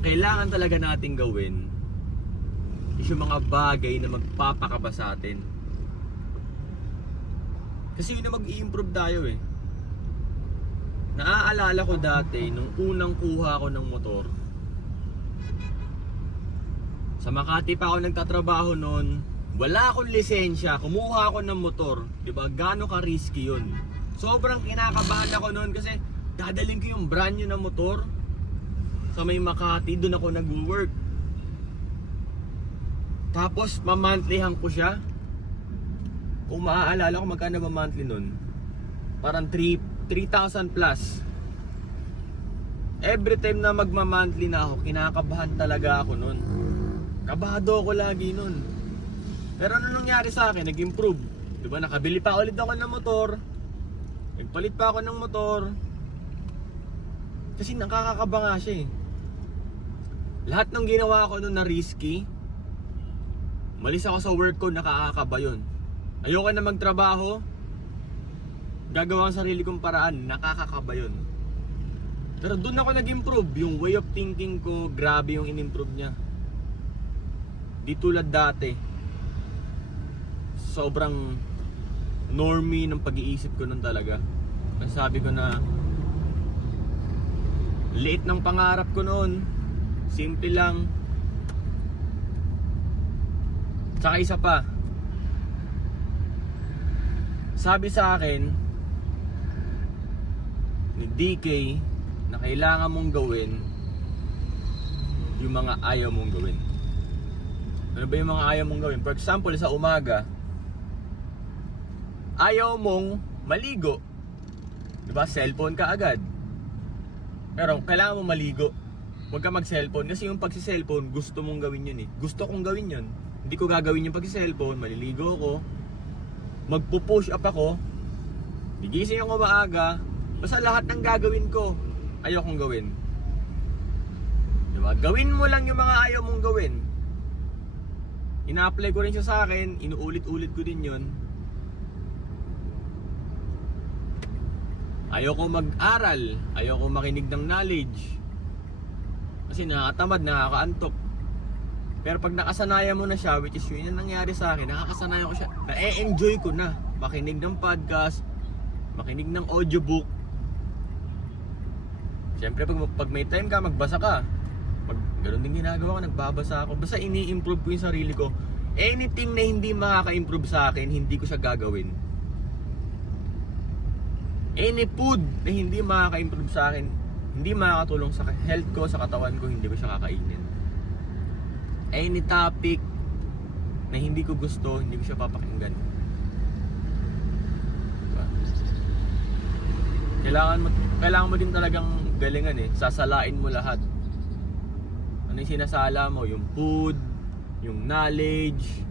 ang kailangan talaga nating gawin is yung mga bagay na magpapakaba sa atin. Kasi yun na mag-i-improve tayo eh. Naaalala ko dati nung unang kuha ko ng motor. Sa Makati pa ako nagtatrabaho noon. Wala akong lisensya, kumuha ako ng motor. Diba? Gaano ka-risky yun. Sobrang kinakabahan ako noon kasi dadalhin ko yung brand new na motor sa may Makati, doon ako nag-work. Tapos mamantlihan ko siya. Kung maaalala ko magkano ba monthly nun, parang 3,000 plus. Every time na magma-monthly na ako, kinakabahan talaga ako nun. Kabado ako lagi nun. Pero ano nangyari sa akin? Nag-improve. Diba? Nakabili pa ulit ako ng motor. Nagpalit pa ako ng motor. Kasi nakakakaba nga siya eh. Lahat ng ginawa ko nun na risky, malis ako sa work ko, nakakakaba yun. Ayoko na magtrabaho, gagawa ang sarili kong paraan, nakakakaba yun. Pero doon ako nag-improve. Yung way of thinking ko, grabe yung in-improve niya. Di tulad dati. Sobrang normie ng pag-iisip ko nun talaga. Nasabi ko na liit ng pangarap ko noon. Simple lang. Tsaka isa pa, sabi sa akin ni DK na kailangan mong gawin yung mga ayaw mong gawin. Ano ba yung mga ayaw mong gawin? For example, sa umaga, ayaw mong maligo. Diba? Cellphone ka agad. Pero kailangan mong maligo. Huwag ka mag-cellphone. Kasi yung pagsi-cellphone, gusto mong gawin yun eh. Gusto kong gawin yun. Hindi ko gagawin yung pagsi-cellphone. Maliligo ako. Magpo-push up ako. Gigising ako maaga. Basta lahat ng gagawin ko, ayaw kong gawin. Diba? Gawin mo lang yung mga ayaw mong gawin. Ina-apply ko rin siya sa akin. Inuulit-ulit ko din yun. Ayoko mag-aral, ayoko makinig ng knowledge. Kasi nakakatamad, nakakaantok. Pero pag nakasanayan mo na siya, which is yun yung nangyari sa akin, nakakasanayan ko siya. Na-enjoy ko na makinig ng podcast, makinig ng audiobook. Siyempre pag may time ka, magbasa ka. Pag ganun din ginagawa ko, nagbabasa ako. Basta ini-improve ko yung sarili ko. Anything na hindi makaka-improve sa akin, hindi ko siya gagawin. Any food na hindi makaka-improve sa akin, hindi makakatulong sa health ko, sa katawan ko, hindi ko siya kakainin. Any topic na hindi ko gusto, hindi ko siya papakinggan. Diba? Kailangan mo din talagang galingan eh. Sasalain mo lahat. Ano yung sinasala mo? Yung food, yung knowledge,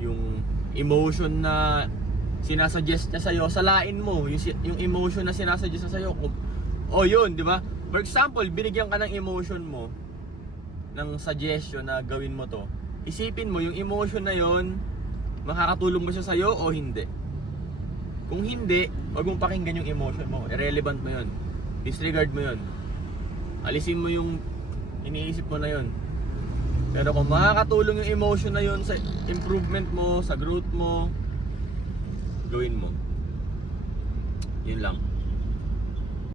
yung emotion na sinasuggest niya sa'yo, salain mo yung emotion na sinasuggest niya sa'yo. O yun, di ba? For example, binigyan ka ng emotion mo, ng suggestion na gawin mo to. Isipin mo, yung emotion na yun, makakatulong ba siya sa'yo o hindi? Kung hindi, wag mong pakinggan yung emotion mo. Irrelevant mo yun. Disregard mo yun. Alisin mo yung iniisip mo na yun. Pero kung makakatulong yung emotion na yun sa improvement mo, sa growth mo, gawin mo. Yun lang.